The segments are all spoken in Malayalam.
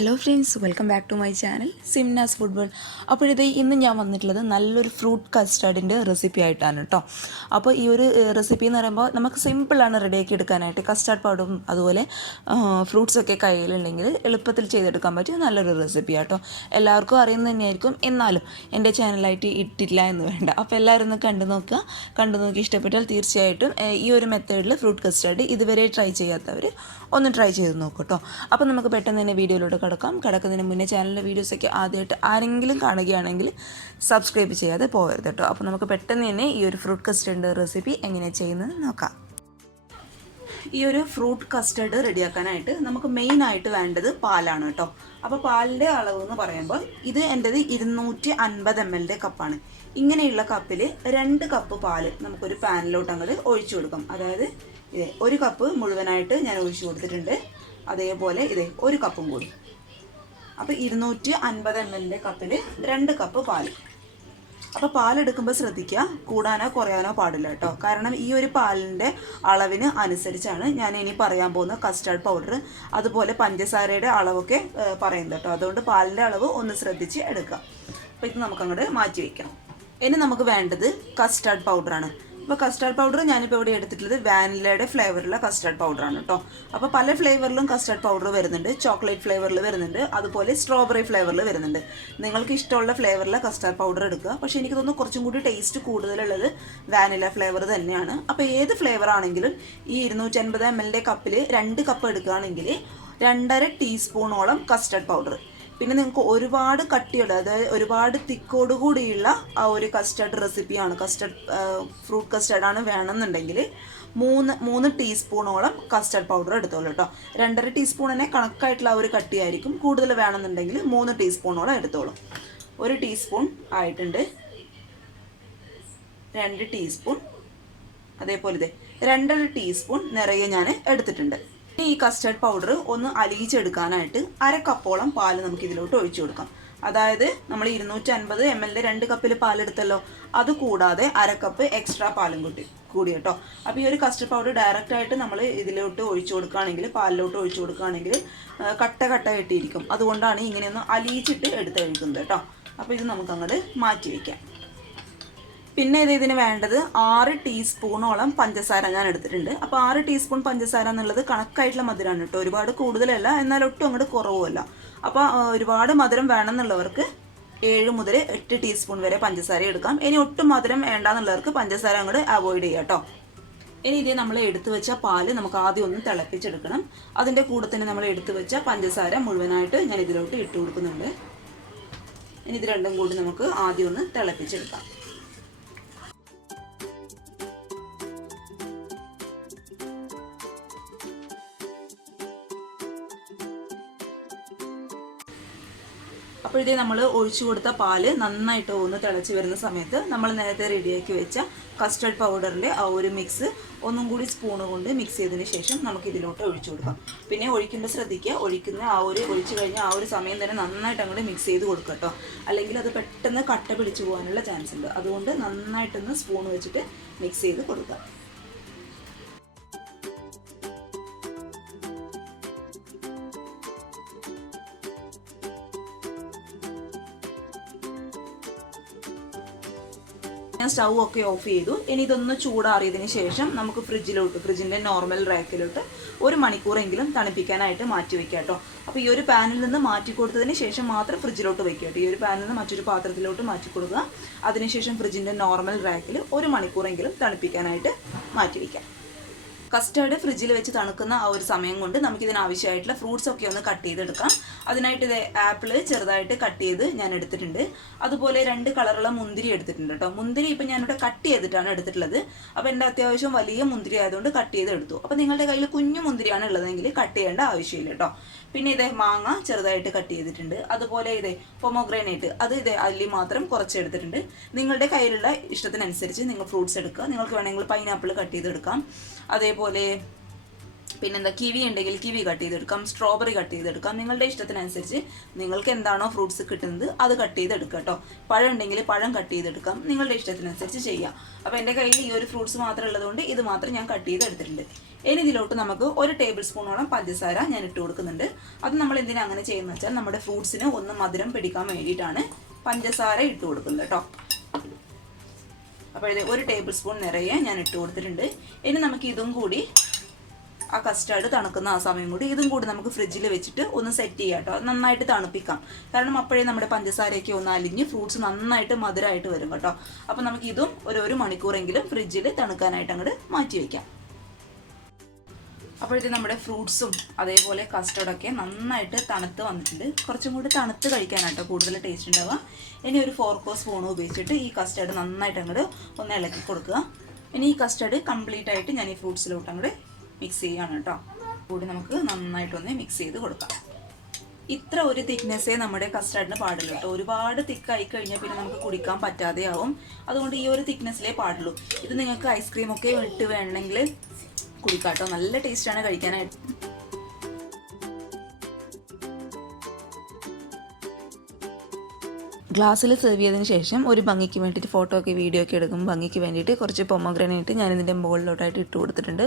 Hello friends, welcome back to my channel സിംനാസ് ഫുട്ബോൾ. അപ്പോഴിത് ഇന്ന് ഞാൻ വന്നിട്ടുള്ളത് നല്ലൊരു ഫ്രൂട്ട് കസ്റ്റാർഡിൻ്റെ റെസിപ്പി ആയിട്ടാണ് കേട്ടോ. അപ്പോൾ ഈ ഒരു റെസിപ്പി എന്ന് പറയുമ്പോൾ നമുക്ക് സിമ്പിളാണ് റെഡിയാക്കി എടുക്കാനായിട്ട്. കസ്റ്റാർഡ് പൗഡറും അതുപോലെ ഫ്രൂട്ട്സൊക്കെ കയ്യിലുണ്ടെങ്കിൽ എളുപ്പത്തിൽ ചെയ്തെടുക്കാൻ പറ്റിയ നല്ലൊരു റെസിപ്പി ആട്ടോ. എല്ലാവർക്കും അറിയുന്നത് തന്നെയായിരിക്കും, എന്നാലും എൻ്റെ ചാനലായിട്ട് ഇട്ടില്ല എന്ന് വേണ്ട. അപ്പോൾ എല്ലാവരും ഒന്ന് കണ്ടു നോക്കി ഇഷ്ടപ്പെട്ടാൽ തീർച്ചയായിട്ടും ഈ ഒരു മെത്തേഡിൽ ഫ്രൂട്ട് കസ്റ്റാർഡ് ഇതുവരെ ട്രൈ ചെയ്യാത്തവർ ഒന്ന് ട്രൈ ചെയ്ത് നോക്കൂ കേട്ടോ. അപ്പോൾ നമുക്ക് പെട്ടെന്ന് തന്നെ വീഡിയോയിലോട്ട് കിടക്കുന്നതിന് മുന്നേ ചാനലിൻ്റെ വീഡിയോസൊക്കെ ആദ്യമായിട്ട് ആരെങ്കിലും കാണുകയാണെങ്കിൽ സബ്സ്ക്രൈബ് ചെയ്യാതെ പോകരുത് കേട്ടോ. അപ്പോൾ നമുക്ക് പെട്ടെന്ന് തന്നെ ഈ ഒരു ഫ്രൂട്ട് കസ്റ്റേർഡ് റെസിപ്പി എങ്ങനെയാണ് ചെയ്യുന്നത് നോക്കാം. ഈ ഒരു ഫ്രൂട്ട് കസ്റ്റേർഡ് റെഡിയാക്കാനായിട്ട് നമുക്ക് മെയിനായിട്ട് വേണ്ടത് പാലാണ് കേട്ടോ. അപ്പോൾ പാലിൻ്റെ അളവ് എന്ന് പറയുമ്പോൾ ഇത് എൻ്റെത് 250 ml കപ്പാണ്. ഇങ്ങനെയുള്ള കപ്പിൽ 2 കപ്പ് പാല് നമുക്കൊരു പാനിലോട്ട് അങ്ങോട്ട് ഒഴിച്ചു കൊടുക്കാം. അതായത് ഇതേ 1 കപ്പ് മുഴുവനായിട്ട് ഞാൻ ഒഴിച്ചു കൊടുത്തിട്ടുണ്ട്. അതേപോലെ ഇതേ 1 കപ്പും കൂടി. അപ്പോൾ 250 ml കപ്പിൽ 2 കപ്പ് പാല്. അപ്പോൾ പാലെടുക്കുമ്പോൾ ശ്രദ്ധിക്കുക, കൂടാനോ കുറയാനോ പാടില്ല കേട്ടോ. കാരണം ഈ ഒരു പാലിൻ്റെ അളവിന് അനുസരിച്ചാണ് ഞാൻ ഇനി പറയാൻ പോകുന്ന കസ്റ്റാർഡ് പൗഡർ അതുപോലെ പഞ്ചസാരയുടെ അളവൊക്കെ പറയുന്നത് കേട്ടോ. അതുകൊണ്ട് പാലിൻ്റെ അളവ് ഒന്ന് ശ്രദ്ധിച്ച് എടുക്കുക. അപ്പോൾ ഇത് നമുക്കങ്ങോട്ട് മാറ്റി വയ്ക്കാം. ഇനി നമുക്ക് വേണ്ടത് കസ്റ്റാർഡ് പൗഡറാണ്. അപ്പോൾ കസ്റ്റാർഡ് പൗഡർ ഞാനിപ്പോൾ ഇവിടെ എടുത്തിട്ടുള്ളത് വാനിലയുടെ ഫ്ലേവറുള്ള കസ്റ്റാർഡ് പൗഡറാണ് കേട്ടോ. അപ്പോൾ പല ഫ്ലേവറിലും കസ്റ്റാർഡ് പൗഡർ വരുന്നുണ്ട്. ചോക്ലേറ്റ് ഫ്ലേവറിൽ വരുന്നുണ്ട്, അതുപോലെ സ്ട്രോബെറി ഫ്ലേവറിൽ വരുന്നുണ്ട്. നിങ്ങൾക്ക് ഇഷ്ടമുള്ള ഫ്ലേവറിലെ കസ്റ്റാർഡ് പൗഡർ എടുക്കുക. പക്ഷേ എനിക്ക് തോന്നുന്നു കുറച്ചും കൂടി ടേസ്റ്റ് കൂടുതലുള്ളത് വാനില ഫ്ലേവർ തന്നെയാണ്. അപ്പോൾ ഏത് ഫ്ലേവർ ആണെങ്കിലും ഈ 250 ml കപ്പിൽ 2 കപ്പ് എടുക്കുകയാണെങ്കിൽ 2.5 ടീസ്പൂണോളം കസ്റ്റാർഡ് പൗഡർ. പിന്നെ നിങ്ങൾക്ക് ഒരുപാട് കട്ടിയുള്ള, അതായത് ഒരുപാട് തിക്കോട് കൂടിയുള്ള ആ ഒരു കസ്റ്റർഡ് റെസിപ്പിയാണ്, ഫ്രൂട്ട് കസ്റ്റർഡാണ് വേണമെന്നുണ്ടെങ്കിൽ 3 ടീസ്പൂണോളം കസ്റ്റർഡ് പൗഡർ എടുത്തോളൂ കേട്ടോ. 2.5 ടീസ്പൂൺ തന്നെ കണക്കായിട്ടുള്ള ഒരു കട്ടിയായിരിക്കും. കൂടുതൽ വേണമെന്നുണ്ടെങ്കിൽ 3 ടീസ്പൂണോളം എടുത്തോളൂ. 1 ടീസ്പൂൺ ആയിട്ടുണ്ട്, 2 ടീസ്പൂൺ, അതേപോലെ ഇതേ 2.5 ടീസ്പൂൺ നിറയെ ഞാൻ എടുത്തിട്ടുണ്ട്. ഈ കസ്റ്റർഡ് പൗഡർ ഒന്ന് അലിയിച്ചെടുക്കാനായിട്ട് 1/2 കപ്പോളം പാല് നമുക്ക് ഇതിലോട്ട് ഒഴിച്ചു കൊടുക്കാം. അതായത് നമ്മൾ 250 ml 2 കപ്പിൽ പാലെടുത്തല്ലോ, അത് കൂടാതെ 1/2 കപ്പ് എക്സ്ട്രാ പാലും കൂടി കേട്ടോ. അപ്പോൾ ഈ ഒരു കസ്റ്റർഡ് പൗഡർ ഡയറക്റ്റായിട്ട് നമ്മൾ ഇതിലോട്ട് ഒഴിച്ചു കൊടുക്കുകയാണെങ്കിൽ, പാലിലോട്ട് ഒഴിച്ചു കൊടുക്കുകയാണെങ്കിൽ കട്ട കെട്ടിയിരിക്കും. അതുകൊണ്ടാണ് ഇങ്ങനെയൊന്ന് അലിയിച്ചിട്ട് എടുത്ത് കഴിക്കുന്നത് കേട്ടോ. അപ്പോൾ ഇത് നമുക്ക് അങ്ങോട്ട് മാറ്റി വയ്ക്കാം. പിന്നെ ഇതിന് വേണ്ടത് 6 ടീസ്പൂണോളം പഞ്ചസാര ഞാൻ എടുത്തിട്ടുണ്ട്. അപ്പോൾ 6 ടീസ്പൂൺ പഞ്ചസാര എന്നുള്ളത് കണക്കായിട്ടുള്ള മധുരമാണ് കേട്ടോ. ഒരുപാട് കൂടുതലല്ല, എന്നാൽ ഒട്ടും അങ്ങോട്ട് കുറവുമല്ല. അപ്പോൾ ഒരുപാട് മധുരം വേണമെന്നുള്ളവർക്ക് 7 മുതൽ 8 ടീസ്പൂൺ വരെ പഞ്ചസാര എടുക്കാം. ഇനി ഒട്ടും മധുരം വേണ്ടാന്നുള്ളവർക്ക് പഞ്ചസാര അങ്ങോട്ട് അവോയ്ഡ് ചെയ്യാം കേട്ടോ. ഇനി ഇതേ നമ്മൾ എടുത്തു വെച്ച പാല് നമുക്ക് ആദ്യം ഒന്ന് തിളപ്പിച്ചെടുക്കണം. അതിൻ്റെ കൂടെ തന്നെ നമ്മൾ എടുത്തു വെച്ച പഞ്ചസാര മുഴുവനായിട്ട് ഞാൻ ഇതിലോട്ട് ഇട്ട് കൊടുക്കുന്നുണ്ട്. ഇനി ഇത് രണ്ടും കൂടി നമുക്ക് ആദ്യം ഒന്ന് തിളപ്പിച്ചെടുക്കാം. അപ്പോൾ ഇതേ നമ്മൾ ഒഴിച്ചു കൊടുത്ത പാല് നന്നായിട്ട് ഒന്ന് തിളച്ച് വരുന്ന സമയത്ത് നമ്മൾ നേരത്തെ റെഡിയാക്കി വെച്ച കസ്റ്റർഡ് പൗഡറിൻ്റെ ആ ഒരു മിക്സ് ഒന്നും കൂടി സ്പൂണ് കൊണ്ട് മിക്സ് ചെയ്തതിന് ശേഷം നമുക്ക് ഇതിലോട്ട് ഒഴിച്ചു കൊടുക്കാം. പിന്നെ ഒഴിക്കുമ്പോൾ ശ്രദ്ധിക്കുക, ഒഴിച്ചു കഴിഞ്ഞാൽ ആ ഒരു സമയം തന്നെ നന്നായിട്ട് അങ്ങോട്ട് മിക്സ് ചെയ്ത് കൊടുക്കുക കേട്ടോ. അല്ലെങ്കിൽ അത് പെട്ടെന്ന് കട്ട പിടിച്ചു പോകാനുള്ള ചാൻസ് ഉണ്ട്. അതുകൊണ്ട് നന്നായിട്ടൊന്ന് സ്പൂൺ വെച്ചിട്ട് മിക്സ് ചെയ്ത് കൊടുക്കുക. ഞാൻ സ്റ്റൗ ഒക്കെ ഓഫ് ചെയ്തു. ഇനി ഇതൊന്ന് ചൂടാറിയതിന് ശേഷം നമുക്ക് ഫ്രിഡ്ജിൻ്റെ നോർമൽ റാക്കിലോട്ട് 1 മണിക്കൂറെങ്കിലും തണുപ്പിക്കാനായിട്ട് മാറ്റി വയ്ക്കാം കേട്ടോ. അപ്പോൾ ഈ ഒരു പാനിൽ നിന്ന് മാറ്റി കൊടുത്തതിന് ശേഷം മാത്രം ഫ്രിഡ്ജിലോട്ട് വയ്ക്കുക കേട്ടോ. ഈ ഒരു പാനിൽ നിന്ന് മറ്റൊരു പാത്രത്തിലോട്ട് മാറ്റി കൊടുക്കുക. അതിനുശേഷം ഫ്രിഡ്ജിൻ്റെ നോർമൽ റാക്കിൽ 1 മണിക്കൂറെങ്കിലും തണുപ്പിക്കാനായിട്ട് മാറ്റി വയ്ക്കാം. കസ്റ്റേർഡ് ഫ്രിഡ്ജിൽ വെച്ച് തണുക്കുന്ന ആ ഒരു സമയം കൊണ്ട് നമുക്കിതിനാവശ്യമായിട്ടുള്ള ഫ്രൂട്ട്സ് ഒക്കെ ഒന്ന് കട്ട് ചെയ്തെടുക്കാം. അതിനായിട്ട് ഇത് ആപ്പിൾ ചെറുതായിട്ട് കട്ട് ചെയ്ത് ഞാൻ എടുത്തിട്ടുണ്ട്. അതുപോലെ 2 കളറുള്ള മുന്തിരി എടുത്തിട്ടുണ്ട് കേട്ടോ. മുന്തിരി ഇപ്പം ഞാനിവിടെ കട്ട് ചെയ്തിട്ടാണ് എടുത്തിട്ടുള്ളത്. അപ്പോൾ എൻ്റെ അത്യാവശ്യം വലിയ മുന്തിരി ആയതുകൊണ്ട് കട്ട് ചെയ്ത് എടുത്തു. അപ്പോൾ നിങ്ങളുടെ കയ്യിൽ കുഞ്ഞു മുന്തിരിയാണ് ഉള്ളതെങ്കിൽ കട്ട് ചെയ്യേണ്ട ആവശ്യമില്ല കേട്ടോ. പിന്നെ ഇതേ മാങ്ങ ചെറുതായിട്ട് കട്ട് ചെയ്തിട്ടുണ്ട്. അതുപോലെ ഇതേ പൊമോഗ്രാനൈറ്റ്, അത് ഇതേ അല്ലി മാത്രം കുറച്ച് എടുത്തിട്ടുണ്ട്. നിങ്ങളുടെ കയ്യിലുള്ള ഇഷ്ടത്തിനനുസരിച്ച് നിങ്ങൾ ഫ്രൂട്ട്സ് എടുക്കുക. നിങ്ങൾക്ക് വേണമെങ്കിൽ പൈനാപ്പിൾ കട്ട് ചെയ്തെടുക്കാം. അതേപോലെ പിന്നെന്താ കിവി ഉണ്ടെങ്കിൽ കിവി കട്ട് ചെയ്തെടുക്കാം, സ്ട്രോബെറി കട്ട് ചെയ്തെടുക്കാം. നിങ്ങളുടെ ഇഷ്ടത്തിനനുസരിച്ച് നിങ്ങൾക്ക് എന്താണോ ഫ്രൂട്ട്സ് കിട്ടുന്നത് അത് കട്ട് ചെയ്തെടുക്കുക കേട്ടോ. പഴം ഉണ്ടെങ്കിൽ പഴം കട്ട് ചെയ്തെടുക്കാം, നിങ്ങളുടെ ഇഷ്ടത്തിനനുസരിച്ച് ചെയ്യാം. അപ്പോൾ എൻ്റെ കയ്യിൽ ഈ ഒരു ഫ്രൂട്ട്സ് മാത്രം ഉള്ളതുകൊണ്ട് ഇത് മാത്രം ഞാൻ കട്ട് ചെയ്തെടുത്തിട്ടുണ്ട്. ഇനി ഇതിലോട്ട് നമുക്ക് 1 ടേബിൾ സ്പൂണോളം പഞ്ചസാര ഞാൻ ഇട്ട് കൊടുക്കുന്നുണ്ട്. അത് നമ്മൾ എന്തിനാ അങ്ങനെ ചെയ്യുന്നത് വെച്ചാൽ നമ്മുടെ ഫ്രൂട്ട്സിന് ഒന്ന് മധുരം പിടിക്കാൻ വേണ്ടിയിട്ടാണ് പഞ്ചസാര ഇട്ട് കൊടുക്കുന്നത് കേട്ടോ. അപ്പോൾ ഇത് 1 ടേബിൾ സ്പൂൺ നിറയെ ഞാൻ ഇട്ട് കൊടുത്തിട്ടുണ്ട്. ഇനി നമുക്ക് ഇതും കൂടി ആ കസ്റ്റാർഡ് തണുക്കുന്ന ആ സമയം കൂടി ഇതും കൂടി നമുക്ക് ഫ്രിഡ്ജിൽ വെച്ചിട്ട് ഒന്ന് സെറ്റ് ചെയ്യാം കേട്ടോ. നന്നായിട്ട് തണുപ്പിക്കാം, കാരണം അപ്പോഴേ നമ്മുടെ പഞ്ചസാരയൊക്കെ ഒന്ന് അലിഞ്ഞ് ഫ്രൂട്ട്സ് നന്നായിട്ട് മധുരമായിട്ട് വരും കേട്ടോ. അപ്പോൾ നമുക്ക് ഇതും ഒരു മണിക്കൂറെങ്കിലും ഫ്രിഡ്ജിൽ തണുക്കാനായിട്ട് അങ്ങോട്ട് മാറ്റി വയ്ക്കാം. അപ്പോഴത്തെ നമ്മുടെ ഫ്രൂട്ട്സും അതേപോലെ കസ്റ്റർഡൊക്കെ നന്നായിട്ട് തണുത്ത് വന്നിട്ടുണ്ട്. കുറച്ചും കൂടി തണുത്ത് കഴിക്കാനായിട്ടോ കൂടുതൽ ടേസ്റ്റ് ഉണ്ടാവുക. ഇനി ഒരു ഫോർക്കോ സ്പൂണോ ഉപയോഗിച്ചിട്ട് ഈ കസ്റ്റർഡ് നന്നായിട്ട് അങ്ങോട്ട് ഒന്ന് ഇളക്കി കൊടുക്കുക. ഇനി ഈ കസ്റ്റർഡ് കംപ്ലീറ്റ് ആയിട്ട് ഞാൻ ഈ ഫ്രൂട്ട്സിലോട്ട് അങ്ങോട്ട് മിക്സ് ചെയ്യുകയാണ് കേട്ടോ. കൂടി നമുക്ക് നന്നായിട്ടൊന്ന് മിക്സ് ചെയ്ത് കൊടുക്കാം. ഇത്ര ഒരു തിക്നെസ്സേ നമ്മുടെ കസ്റ്റാർഡിന് പാടുള്ളൂ കേട്ടോ. ഒരുപാട് തിക്കായി കഴിഞ്ഞാൽ പിന്നെ നമുക്ക് കുടിക്കാൻ പറ്റാതെ ആവും. അതുകൊണ്ട് ഈ ഒരു തിക്നെസ്സിലേ പാടുള്ളൂ. ഇത് നിങ്ങൾക്ക് ഐസ്ക്രീമൊക്കെ ഇട്ട് വേണമെങ്കിൽ കുടിക്കാം കേട്ടോ. നല്ല ടേസ്റ്റാണ് കഴിക്കാനായിട്ട്. ഗ്ലാസ്സിൽ സെർവ് ചെയ്തതിന് ശേഷം ഒരു ഭംഗിക്ക് വേണ്ടിയിട്ട് ഫോട്ടോ ഒക്കെ വീഡിയോ ഒക്കെ എടുക്കും ഭംഗിക്ക് വേണ്ടിയിട്ട് കുറച്ച് പൊമോഗ്രാനൈറ്റ് ഞാനിതിൻ്റെ മുകളിലോട്ടായിട്ട് ഇട്ട് കൊടുത്തിട്ടുണ്ട്.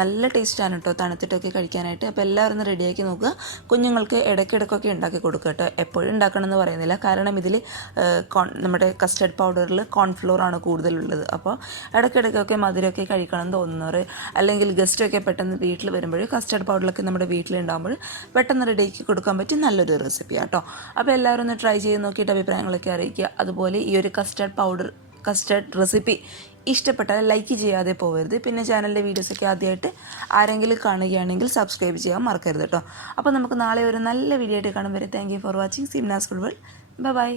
നല്ല ടേസ്റ്റാണ് കേട്ടോ തണുത്തിട്ടൊക്കെ കഴിക്കാനായിട്ട്. അപ്പോൾ എല്ലാവരും ഒന്ന് റെഡിയാക്കി നോക്കുക. കുഞ്ഞുങ്ങൾക്ക് ഇടയ്ക്കിടയ്ക്കൊക്കെ ഉണ്ടാക്കി കൊടുക്കുക കേട്ടോ. എപ്പോഴും ഉണ്ടാക്കണമെന്ന് പറയുന്നില്ല, കാരണം ഇതിൽ നമ്മുടെ കസ്റ്റർഡ് പൗഡറിൽ കോൺഫ്ലോർ ആണ് കൂടുതലുള്ളത്. അപ്പോൾ ഇടയ്ക്കിടയ്ക്കൊക്കെ മധുരമൊക്കെ കഴിക്കണം എന്ന് തോന്നുന്നവർ, അല്ലെങ്കിൽ ഗസ്റ്റൊക്കെ പെട്ടെന്ന് വീട്ടിൽ വരുമ്പോൾ കസ്റ്റർഡ് പൗഡറിലൊക്കെ നമ്മുടെ വീട്ടിലുണ്ടാകുമ്പോൾ പെട്ടെന്ന് റെഡിയാക്കി കൊടുക്കാൻ പറ്റിയ നല്ലൊരു റെസിപ്പിയാണ് കേട്ടോ. അപ്പോൾ എല്ലാവരും ഒന്ന് ട്രൈ ചെയ്ത് നോക്കിയിട്ട് അഭിപ്രായങ്ങളൊക്കെ അറിയിക്കുക. അതുപോലെ ഈ ഒരു കസ്റ്റർഡ് റെസിപ്പി ഇഷ്ടപ്പെട്ടാൽ ലൈക്ക് ചെയ്യാതെ പോകരുത്. പിന്നെ ചാനലിൻ്റെ വീഡിയോസൊക്കെ ആദ്യമായിട്ട് ആരെങ്കിലും കാണുകയാണെങ്കിൽ സബ്സ്ക്രൈബ് ചെയ്യാൻ മറക്കരുത് കേട്ടോ. അപ്പോൾ നമുക്ക് നാളെ ഒരു നല്ല വീഡിയോ ആയിട്ട് കാണും വരെ താങ്ക് യു ഫോർ വാച്ചിങ് സിംനാസ് ഫുട്ബോൾ. ബൈ.